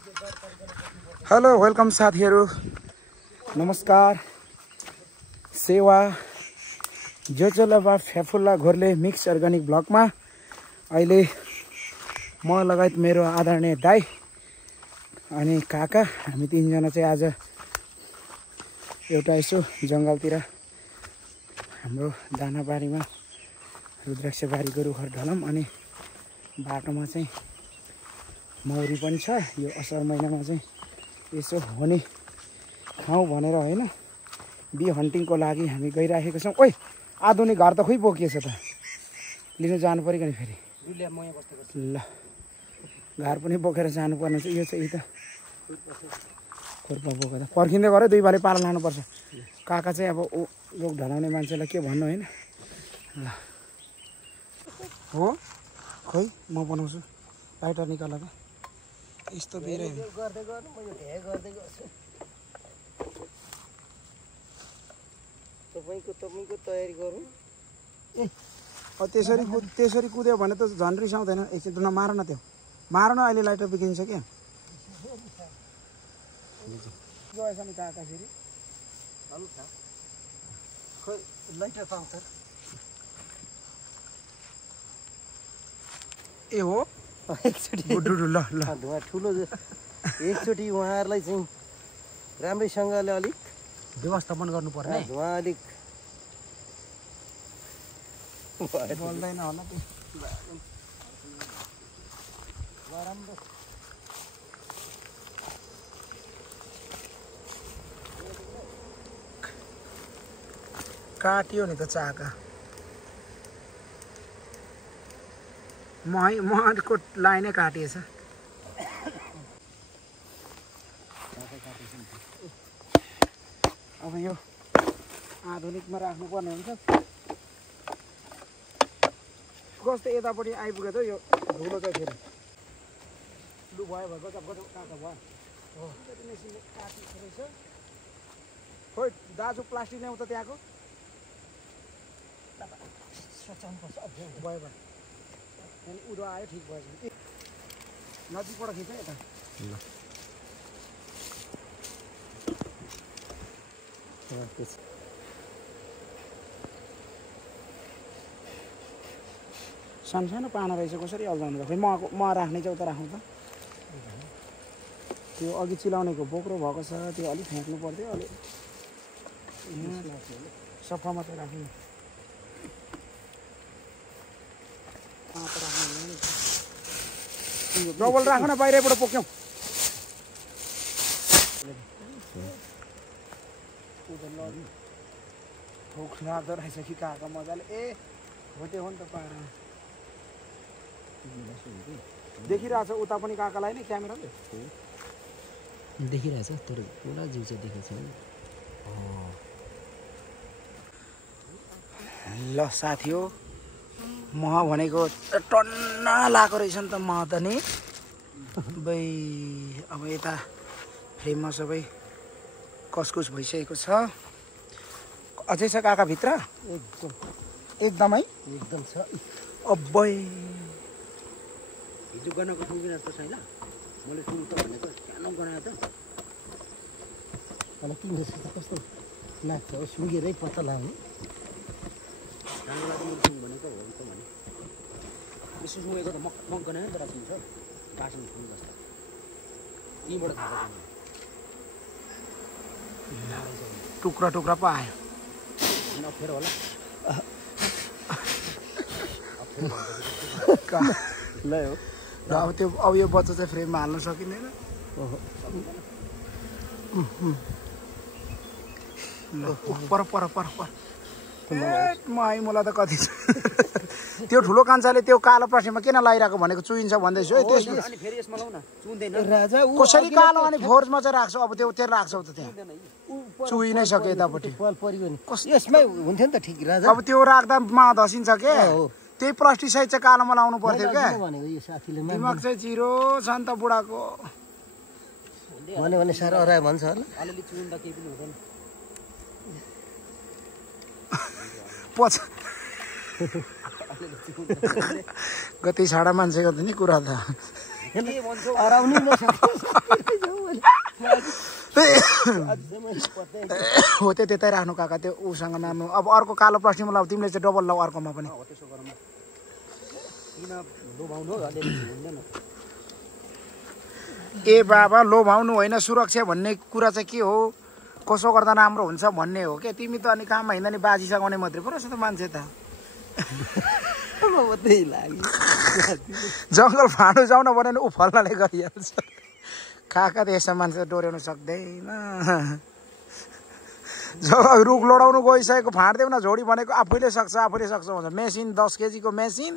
Hello welcome साथीहरू, नमस्कार। सेवा जोचोलबा फेफुल्ला घोरले मिक्स अर्ग्यानिक ब्लगमा अहिले म लगायत मेरो आदरणीय दाइ अनि काका हामी तीनजना चाहिँ आज एउटा यसो जङ्गलतिर हाम्रो दानाबारीमा रुद्राक्षबारीको रुखहरू ढलौँ अनि बाटोमा चाहिँ मौरी पनि छ। यो असार महिनामा चाहिँ यसो हुने ठाउँ भनेर होइन, बी हन्टिङको लागि हामी गइराखेका छौँ। ओइ आधुनिक घर त खोइ बोकिएछ त, लिनु जानु पऱ्यो नि फेरि। ल घर पनि बोकेर जानुपर्ने छ। यो चाहिँ त खुर्पा बोकेर पर्खिँदै गऱ्यो, 2 बारी पाला लानुपर्छ। काका चाहिँ अब रुख ढलाउने मान्छेलाई के भन्नु होइन। ल हो खोइ म बनाउँछु, लाइटर निकाल त। यस्तो बेरै गर्दै गर्नु, म यो भ्या गर्दै गर्छु। तपाईँको तयारी गरौँ। ए त्यसरी कुद्यो भने त झन् रिसाउँदैन। एकछिन नमार न, त्यो मार न, अहिले लाइटर बिग्रिन्छ क्या। गएछ नि काका फेरि खोइ लाइटर पाउँछ। ए हो एकचोटि ल ल धुवा ठुलो एकचोटि उहाँहरूलाई चाहिँ राम्रैसँगले अलिक व्यवस्थापन गर्नु पर्ने। धुवा अलिक बोल्दैन होला त्यो। राम्रो काट्यो नि त चाका। मको लाइनै काटिएछ। अब यो आधुनिकमा राख्नुपर्ने हुन्छ। कस्तो यतापट्टि आइपुग्यो त यो धुलो चाहिँ फेरि लु भयो गजब काका भयो। हो मेसिनले काटिएको रहेछ। खोइ दाजु प्लास्टिक ल्याउँ त त्यहाँको सोचाउनुपर्छ। भयो अनि उदो आयो, ठिक भएछ। नजिकबाट खिच्छ यता। सानो पाना रहेछ, कसरी अल्झाउनु त? खोइ म राख्ने चाहिँ उता राख्नु त। त्यो अघि चिलाउनेको बोक्रो भएको छ, त्यो अलिक फ्याँक्नु पर्थ्यो। अलिक सफा मात्रै राख्नु। डबल राख न, बाहिरबाट पोक्यौँ। भोक लाग्दो रहेछ कि काका मजाले। ए हो त्यो हो नि त पारा देखिरहेछ उता पनि काकालाई नै क्यामेराले देखिरहेछ, तर पुरा जिउ चाहिँ देखेको छैन। ल साथी हो, मह भनेको टन्न लगाएको रहेछ नि त। मह त नि बै अब यता फ्रेममा सबै कसकुस भइसकेको छ। अझै छ काका भित्र? एकदमै छ। अब्बै हिजो गनाएको सुँगिन जस्तो छैन। मैले सुँग त भनेको सानो गनायो त। मलाई किन कस्तो लाग्छ हो, सुँगेरै पत्ता लाग्ने। सानो लाग्यो मैले सुँग भनेको हो त भने यसो सुँगेको त मक गनायो नि त राख्नु छ बाँच्नु सुँग जस्तो। त्यहीँबाट थाहा पाउँछ। टुक्रा टुक्रा पो आयो। अप्ठ्यारो होला। ल हो अब त्यो अब यो बच्चा चाहिँ फ्रेममा हाल्न सकिँदैन। पर पर पर पर मलाई त कति त्यो ठुलो कान्छाले त्यो कालो प्लास्टिकमा किन लगाइरहेको भनेको चुइन्छ भन्दैछु है। त्यसमा कसरी कालो अनि फोर्समा चाहिँ राख्छ? अब त्यो राख्छौ त त्यहाँ चुइ नै सक्यो यतापट्टि। यसमै हुन्थ्यो नि त ठिक राजा। अब त्यो राख्दा मा धसिन्छ के, त्यही प्लास्टिक साइज चाहिँ कालोमा लाउनु पर्थ्यो क्या। दिमाग चाहिँ चिरो छ नि त बुढाको। भने साह्रो हरायो भन्छ होला। कति छाडा मान्छेको त नि कुरा त। हराउनु हो त्यो त्यतै राख्नु काका त्यो उसँग नाम्नु अब अर्को कालो प्लास्टिकमा लाऊ तिमीले चाहिँ डबल लाऊ अर्कोमा पनि त्यसो गरौँ किन लोभाउनु हुँदैन ए बाबा लोभाउनु होइन सुरक्षा भन्ने कुरा चाहिँ के हो कसो गर्दा राम्रो हुन्छ भन्ने हो क्या तिमी त अनि काममा हिँड्दा नि बाजी सघाउने मात्रै पो रहेछ त मान्छे त त्यही लाग्यो जङ्गल फाँडो जाउन भन्यो भने उफल्नाले गरिहाल्छ काका त यसो मान्छे डोर्याउनु सक्दैन जब रुख लडाउनु गइसकेको फाँड्दै न झोडी भनेको आफैले सक्छ भन्छ मेसिन 10 केजीको मेसिन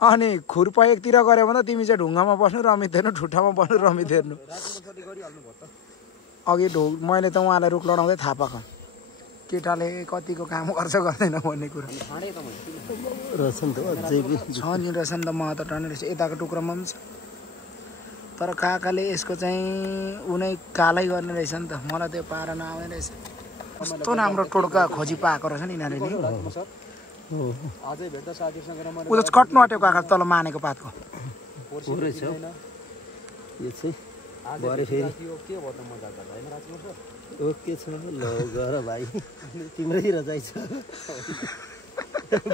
अनि खुरपयकतिर गऱ्यो भने तिमी चाहिँ ढुङ्गामा बस्नु रमित हेर्नु ठुट्टामा बस्नु रमित हेर्नु अघि मैले त उहाँलाई रुख लडाउँदै थाहा पाएको केटाले कतिको काम गर्छ गर्दैन भन्ने कुरा छ नि रहेछ नि त म त टर्ने रहेछ यताको टुक्रोमा पनि छ तर काकाले यसको चाहिँ उनै कालै गर्ने रहेछ नि त मलाई त्यो पारा नआउने रहेछ कस्तो राम्रो टोड्का खोजी पाएको रहेछ नि यिनीहरूले नि उ त कट्नु आँट्यो काका तल मानेको पातको ओके छ ल गर भाइ तिम्रैतिर जाइछ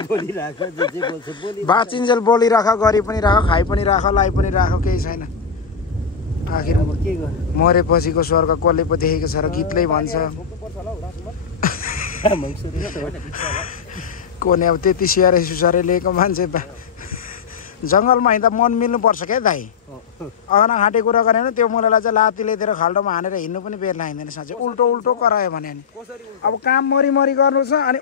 बोलिराख जे बोल्छ बोली बाचिन्जेल बोलिराख गरी पनि राख खाइ पनि राख लाई पनि राख केही छैन आखिर के गर मरेपछिको स्वर्ग कसले पो देखेको छ र गीतले भन्छ कोने अब त्यति सियारे सुसारे लिएको मान्छे जङ्गलमा हिँड्दा मन मिल्नुपर्छ क्या दाइ अगना घाँटे कुरा गऱ्यो भने त्यो मुलालाई चाहिँ लात्तीले दिएर खाल्डोमा हानेर हिँड्नु पनि बेर लाइँदैन साँच्चै उल्टो करायो भने नि अब काम मरी गर्नु छ अनि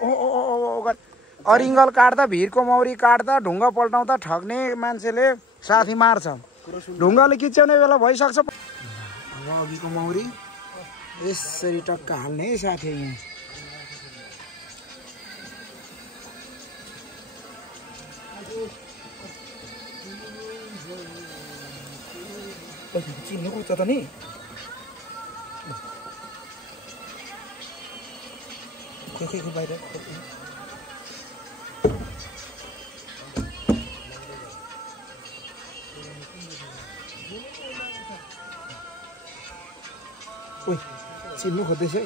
अरिङ्गल काट्दा भिरको मौरी काट्दा ढुङ्गा पल्टाउँदा ठग्ने मान्छेले साथी मार्छ ढुङ्गाले किच्याउने बेला भइसक्छ अघिको मौरी यसरी टक्क हाल्ने है साथी चिन्नु उता त नि खोइ बाहिर ओइ चिन्नु खोज्दैछ है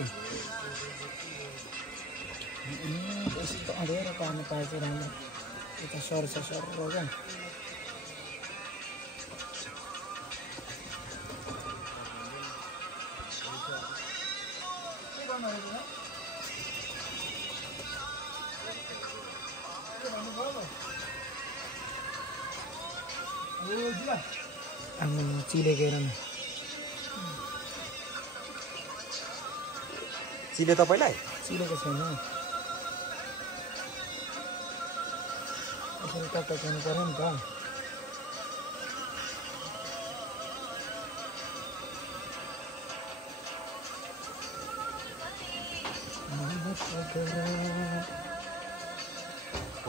यस्तो अँध्यारो पार्नु पाए चाहिँ राम्रो यता सर्छ क्या चिलेको हेर न चिले तपाईँलाई चिलेको छैन यसरी टक्क गर्नु पर्यो नि त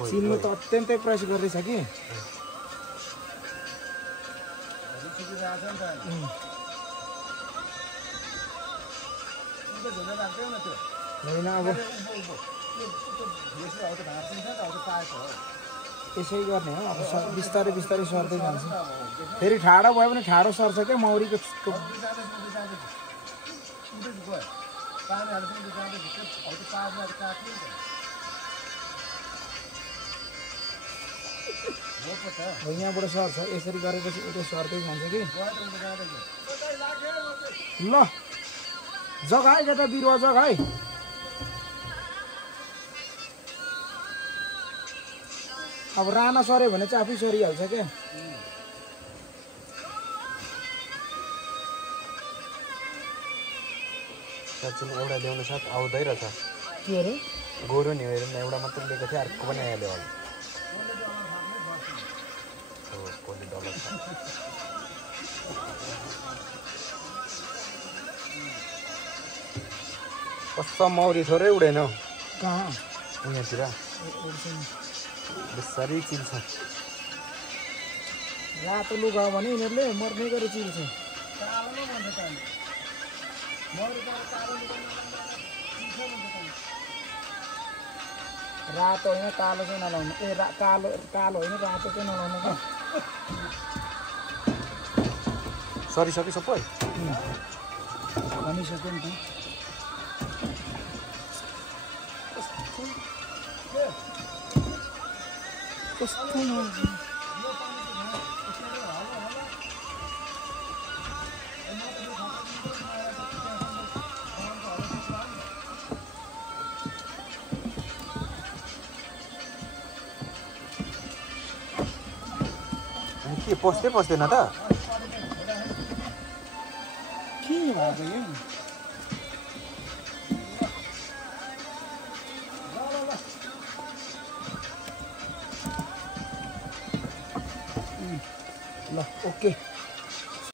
चिन्नु त अत्यन्तै प्रयास गर्दैछ कि होइन अब यसै गर्ने हो अब बिस्तारै सर्दै जान्छ फेरि ठाडो भयो भने ठाडो सर्छ क्या मौरीको यहाँबाट सर्छ यसरी गरेपछि यता सर्दै जान्छ कि ल जग्गा है केटा बिरुवा जग्गा है अब राना सर्यो भने चाहिँ आफै सरिहाल्छ क्या एउटा ल्याउनु साथ आउँदै रहेछ के अरे गोरु नि एउटा मात्रै लिएको थियो अर्को पनि आइहाल्यो होला कस्तो मौरी थोरै उडेन हौ कहाँ उनीहरूतिर बेसारी चिल्छ रातो लुगा भने यिनीहरूले मर्ने गरी चिल्छ रातो होइन कालो चाहिँ नलाउनु कालो होइन रातो चाहिँ नलाउनु क्या सरिसक्यो सबै भनिसक्यो नि त कस्तो मजा के पस्दैन त के भएको यो